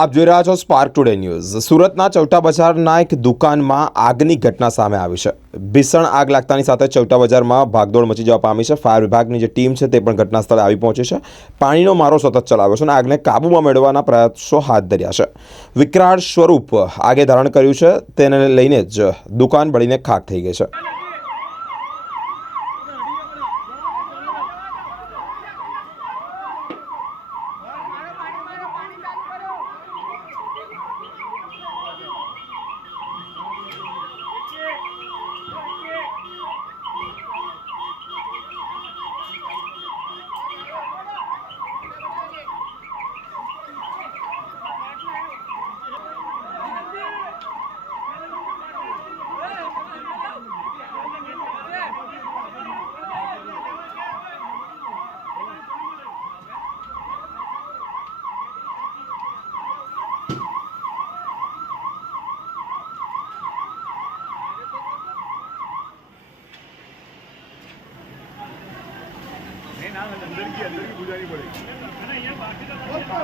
આપ જોઈ રહ્યા છો સ્પાર્ક ટુડે ન્યૂઝ। સુરતના ચૌટા બજારના એક દુકાનમાં આગની ઘટના સામે આવી છે। ભીષણ આગ લાગતાની સાથે ચૌટા બજારમાં ભાગદોડ મચી જવા પામી છે। ફાયર વિભાગની જે ટીમ છે તે પણ ઘટના સ્થળે આવી પહોંચી છે। પાણીનો મારો સતત ચલાવ્યો છે અને આગને કાબૂમાં મેળવવાના પ્રયાસો હાથ ધર્યા છે। વિકરાળ સ્વરૂપ આગે ધારણ કર્યું છે, તેને લઈને જ દુકાન બળીને ખાખ થઈ ગઈ છે। अंदर की गुजारी पड़ेगी।